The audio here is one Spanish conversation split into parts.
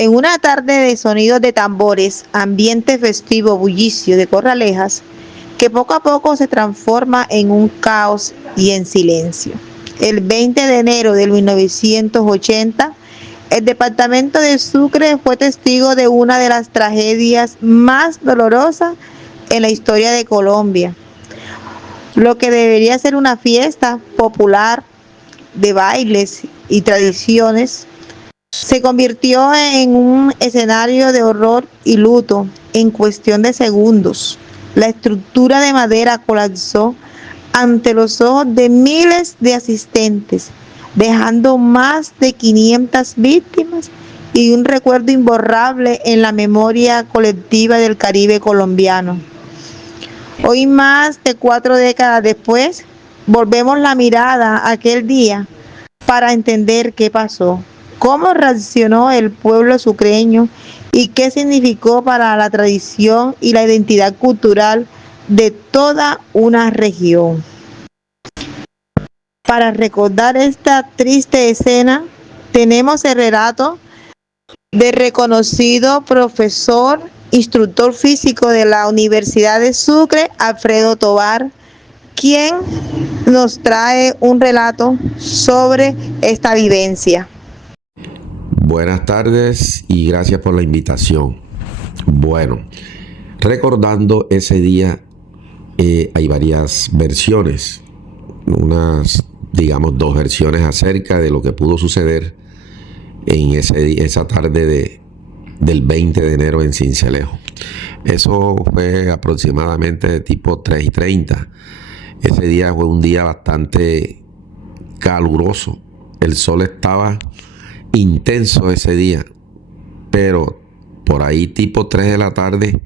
En una tarde de sonidos de tambores, ambiente festivo, bullicio de corralejas, que poco a poco se transforma en un caos y en silencio. El 20 de enero de 1980, el departamento de Sucre fue testigo de una de las tragedias más dolorosas en la historia de Colombia. Lo que debería ser una fiesta popular de bailes y tradiciones se convirtió en un escenario de horror y luto en cuestión de segundos. La estructura de madera colapsó ante los ojos de miles de asistentes, dejando más de 500 víctimas y un recuerdo imborrable en la memoria colectiva del Caribe colombiano. Hoy, más de 4 décadas después, volvemos la mirada a aquel día para entender qué pasó, cómo reaccionó el pueblo sucreño y qué significó para la tradición y la identidad cultural de toda una región. Para recordar esta triste escena, tenemos el relato del reconocido profesor, instructor físico de la Universidad de Sucre, Alfredo Tovar, quien nos trae un relato sobre esta vivencia. Buenas tardes y gracias por la invitación. Bueno, recordando ese día, hay varias versiones, dos versiones acerca de lo que pudo suceder en esa tarde del 20 de enero en Sincelejo. Eso fue aproximadamente tipo 3:30. Ese día fue un día bastante caluroso. El sol estaba intenso ese día, pero por ahí tipo 3 de la tarde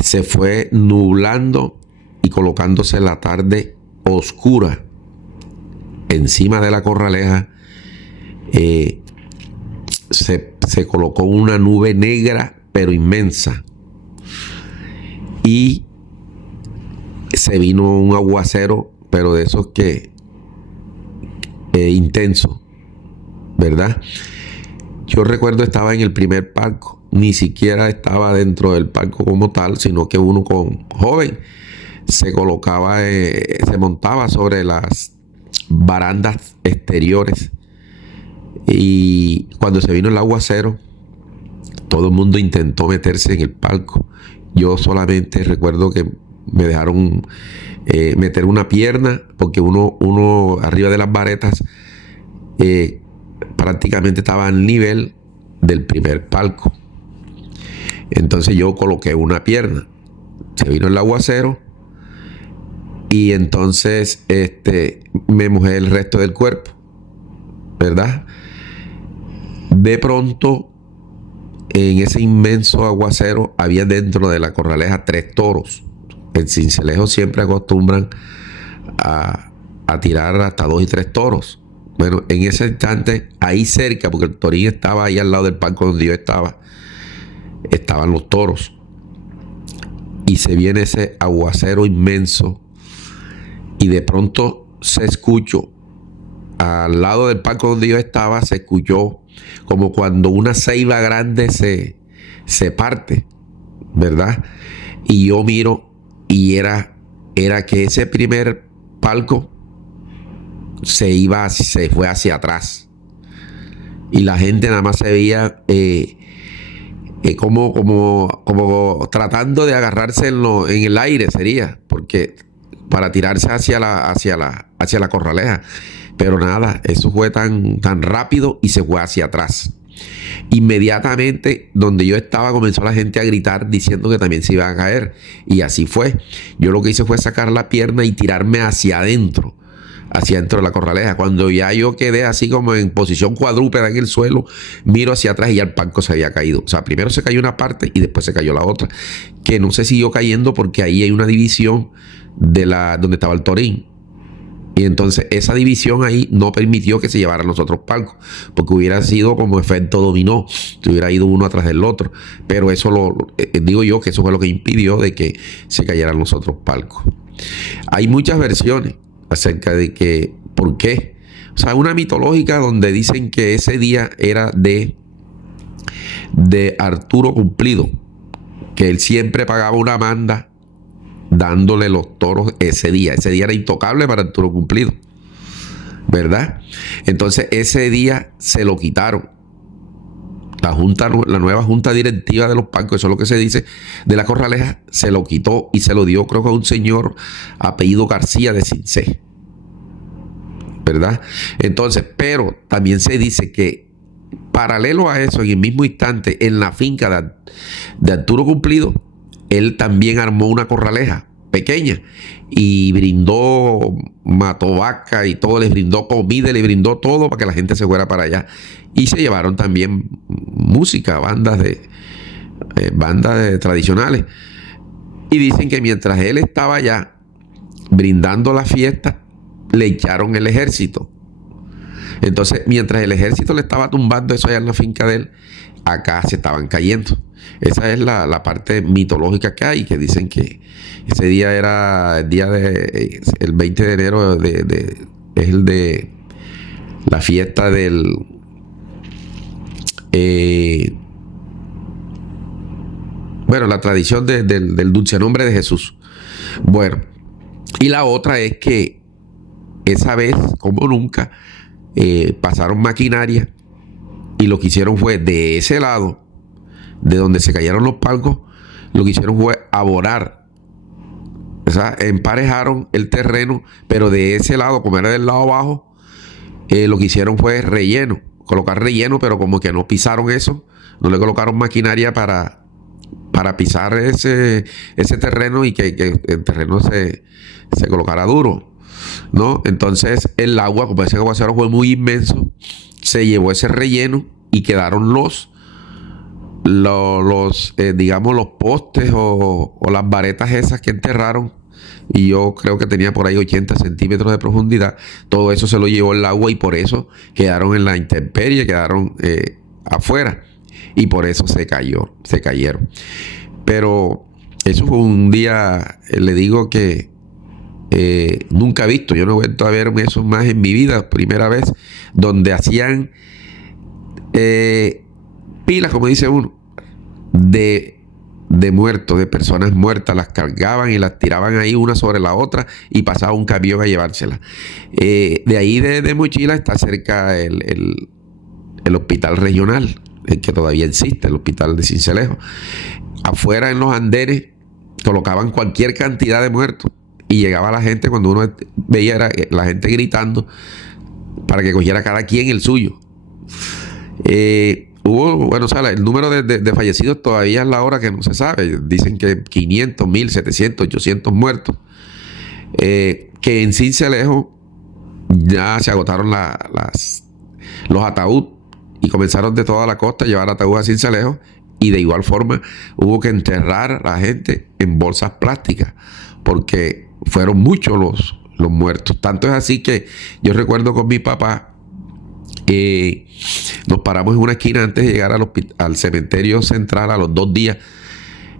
se fue nublando y colocándose la tarde oscura. Encima de la corraleja se colocó una nube negra pero inmensa y se vino un aguacero, pero de esos que intenso, ¿verdad? Yo recuerdo estaba en el primer palco, ni siquiera estaba dentro del palco como tal, sino que uno con joven se colocaba, se montaba sobre las barandas exteriores, y cuando se vino el aguacero todo el mundo intentó meterse en el palco. Yo solamente recuerdo que me dejaron meter una pierna, porque uno arriba de las varetas prácticamente estaba al nivel del primer palco. Entonces yo coloqué una pierna, se vino el aguacero y entonces me mojé el resto del cuerpo, ¿verdad? De pronto, en ese inmenso aguacero había dentro de la corraleja 3 toros. En Sincelejo siempre acostumbran a tirar hasta 2 y 3 toros. Bueno, en ese instante, ahí cerca, porque el torín estaba ahí al lado del palco donde yo estaba, estaban los toros. Y se viene ese aguacero inmenso y de pronto se escuchó, al lado del palco donde yo estaba, se escuchó como cuando una ceiba grande se parte, ¿verdad? Y yo miro y era que ese primer palco se fue hacia atrás y la gente nada más se veía como tratando de agarrarse en el aire, sería, porque para tirarse hacia la corraleja, pero nada, eso fue tan rápido y se fue hacia atrás. Inmediatamente donde yo estaba comenzó la gente a gritar diciendo que también se iban a caer, y así fue. Yo lo que hice fue sacar la pierna y tirarme hacia adentro de la corraleja. Cuando ya yo quedé así como en posición cuadrúpeda en el suelo, miro hacia atrás y ya el palco se había caído. O sea, primero se cayó una parte y después se cayó la otra, que no se siguió cayendo porque ahí hay una división donde estaba el torín. Y entonces esa división ahí no permitió que se llevaran los otros palcos, porque hubiera sido como efecto dominó, se hubiera ido uno atrás del otro. Pero eso digo yo que eso fue lo que impidió de que se cayeran los otros palcos. Hay muchas versiones acerca de que por qué. O sea, una mitológica donde dicen que ese día era de de Arturo Cumplido, que él siempre pagaba una manda dándole los toros ese día. Ese día era intocable para Arturo Cumplido, ¿verdad? Entonces ese día se lo quitaron. La nueva junta directiva de los palcos, eso es lo que se dice, de la Corraleja, se lo quitó y se lo dio, creo que a un señor apellido García de Cincé, ¿verdad? Entonces, pero también se dice que paralelo a eso, en el mismo instante, en la finca de Arturo Cumplido, él también armó una corraleja pequeña y mató vaca y todo, les brindó comida, le brindó todo para que la gente se fuera para allá. Y se llevaron también música, bandas tradicionales. Y dicen que mientras él estaba allá brindando la fiesta, le echaron el ejército. Entonces, mientras el ejército le estaba tumbando eso allá en la finca de él, acá se estaban cayendo. Esa es la parte mitológica que hay, que dicen que ese día era el el 20 de enero, es el de la fiesta del la tradición del dulce nombre de Jesús. Bueno, y la otra es que esa vez, como nunca, pasaron maquinaria y lo que hicieron fue de ese lado, de donde se cayeron los palcos, lo que hicieron fue abonar. O sea, emparejaron el terreno, pero de ese lado, como era del lado abajo, lo que hicieron fue colocar relleno, pero como que no pisaron eso, no le colocaron maquinaria para pisar ese terreno y que el terreno se colocara duro, ¿no? Entonces el agua, como ese aguacero fue muy inmenso, se llevó ese relleno y quedaron los postes o las varetas esas que enterraron, y yo creo que tenía por ahí 80 centímetros de profundidad. Todo eso se lo llevó el agua y por eso quedaron en la intemperie, quedaron afuera, y por eso se cayeron. Pero eso fue un día, le digo que nunca he visto. Yo no he vuelto a ver eso más en mi vida. Primera vez donde hacían pilas, como dice uno, de muertos, de personas muertas, las cargaban y las tiraban ahí una sobre la otra y pasaba un camión a llevárselas. De ahí de Mochila está cerca el hospital regional, el que todavía existe, el hospital de Sincelejo. Afuera en los andenes colocaban cualquier cantidad de muertos y llegaba la gente, cuando uno veía la gente gritando para que cogiera cada quien el suyo. El número de fallecidos todavía es la hora que no se sabe. Dicen que 500, 1000, 700, 800 muertos. Que en Sincelejo ya se agotaron los ataúd y comenzaron de toda la costa a llevar ataúd a Sincelejo, y de igual forma hubo que enterrar a la gente en bolsas plásticas porque fueron muchos los muertos. Tanto es así que yo recuerdo con mi papá, nos paramos en una esquina antes de llegar al cementerio central a los 2 días,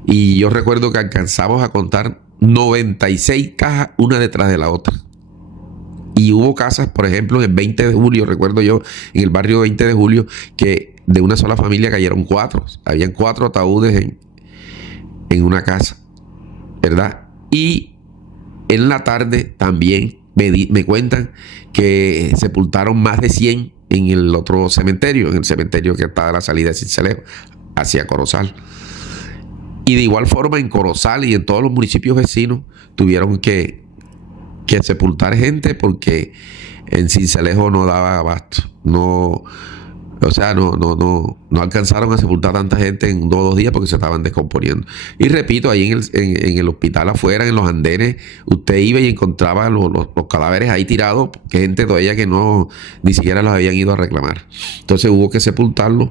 y yo recuerdo que alcanzamos a contar 96 cajas una detrás de la otra. Y hubo casas, por ejemplo, en 20 de julio, recuerdo yo, en el barrio 20 de julio, que de una sola familia cayeron 4. Habían 4 ataúdes en una casa, ¿verdad? Y en la tarde también me cuentan que sepultaron más de 100 en el otro cementerio, en el cementerio que está a la salida de Sincelejo, hacia Corozal. Y de igual forma en Corozal y en todos los municipios vecinos tuvieron que sepultar gente porque en Sincelejo no daba abasto. No alcanzaron a sepultar tanta gente en 2 días porque se estaban descomponiendo. Y repito, ahí en el hospital afuera, en los andenes, usted iba y encontraba los cadáveres ahí tirados, que gente todavía que ni siquiera los habían ido a reclamar. Entonces hubo que sepultarlos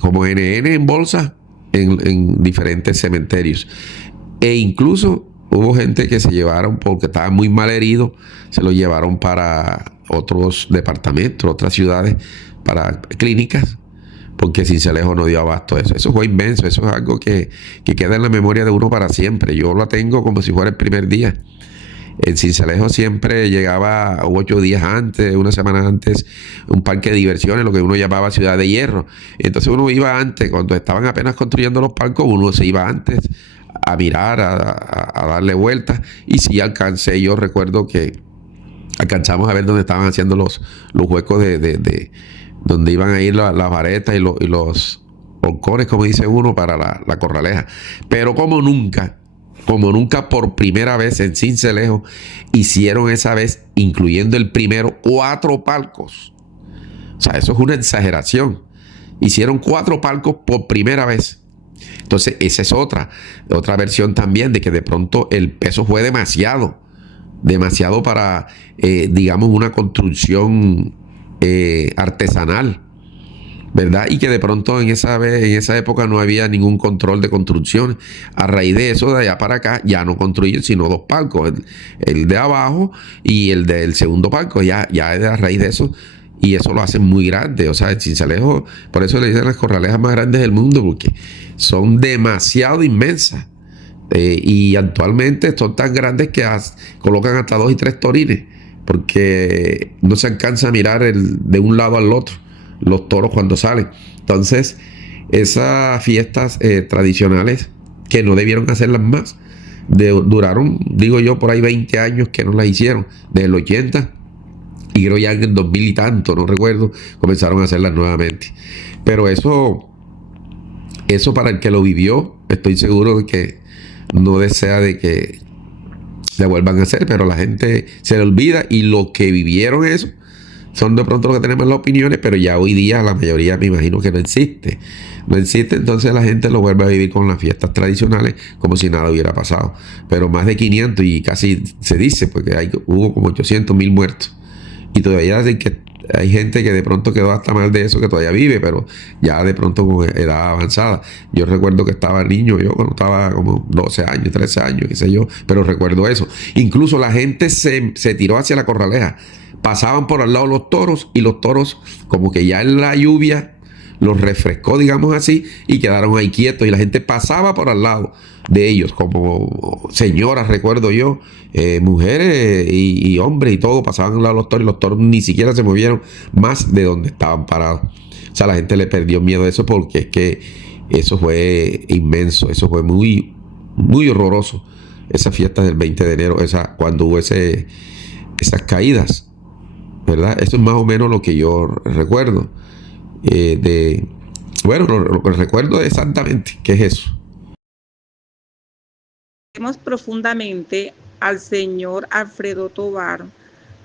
como NN en bolsa en diferentes cementerios. E incluso hubo gente que se llevaron, porque estaban muy mal heridos, se los llevaron para otros departamentos, otras ciudades, para clínicas, porque Sincelejo no dio abasto a eso. Eso fue inmenso, eso es algo que queda en la memoria de uno para siempre. Yo lo tengo como si fuera el primer día. En Sincelejo siempre llegaba 8 días antes, una semana antes, un parque de diversiones, lo que uno llamaba Ciudad de Hierro. Entonces uno iba antes, cuando estaban apenas construyendo los parques, uno se iba antes a mirar, a darle vueltas. Y sí alcancé, yo recuerdo que alcanzamos a ver dónde estaban haciendo los huecos de donde iban a ir las varetas y los horcones, como dice uno, para la corraleja. Pero como nunca por primera vez en Sincelejo hicieron esa vez, incluyendo el primero, 4 palcos. O sea, eso es una exageración. Hicieron 4 palcos por primera vez. Entonces, esa es otra versión también de que de pronto el peso fue demasiado para, digamos, una construcción artesanal, ¿verdad? Y que de pronto en esa época no había ningún control de construcción. A raíz de eso, de allá para acá, ya no construyen sino 2 palcos, el de abajo y el del segundo palco, ya es a raíz de eso. Y eso lo hacen muy grande. O sea, el Sincelejo, por eso le dicen las corralejas más grandes del mundo, porque son demasiado inmensas. Y actualmente son tan grandes que colocan hasta 2 y 3 torines, porque no se alcanza a mirar de un lado al otro los toros cuando salen. Entonces, esas fiestas tradicionales, que no debieron hacerlas más, duraron, digo yo, por ahí 20 años que no las hicieron, desde el 80, y creo ya en el 2000 y tanto, no recuerdo, comenzaron a hacerlas nuevamente. Pero eso para el que lo vivió, estoy seguro de que no desea de que le vuelvan a hacer, pero la gente se le olvida, y los que vivieron eso son de pronto los que tenemos las opiniones, pero ya hoy día la mayoría me imagino que no existe. No existe, entonces la gente lo vuelve a vivir con las fiestas tradicionales como si nada hubiera pasado. Pero más de 500, y casi se dice, porque hubo como 800,000 muertos. Y todavía hay gente que de pronto quedó hasta más de eso, que todavía vive, pero ya de pronto con edad avanzada. Yo recuerdo que estaba niño, yo cuando estaba como 12 años, 13 años, qué sé yo, pero recuerdo eso. Incluso la gente se tiró hacia la corraleja. Pasaban por al lado los toros, y los toros, como que ya en la lluvia los refrescó, digamos así, y quedaron ahí quietos, y la gente pasaba por al lado de ellos, como señoras, recuerdo yo, mujeres y hombres, y todo, pasaban al lado de los toros, y los toros ni siquiera se movieron más de donde estaban parados. O sea, la gente le perdió miedo a eso, porque es que eso fue inmenso, eso fue muy, muy horroroso, esas fiestas del 20 de enero, cuando hubo esas caídas, ¿verdad? Eso es más o menos lo que yo recuerdo. Bueno, lo que recuerdo exactamente qué es eso. Agradecemos profundamente al señor Alfredo Tovar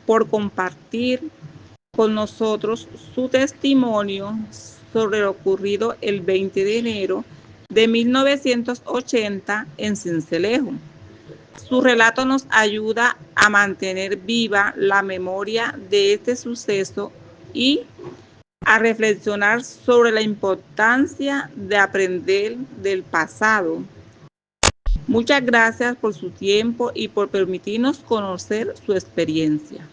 por compartir con nosotros su testimonio sobre lo ocurrido el 20 de enero de 1980 en Sincelejo. Su relato nos ayuda a mantener viva la memoria de este suceso y a reflexionar sobre la importancia de aprender del pasado. Muchas gracias por su tiempo y por permitirnos conocer su experiencia.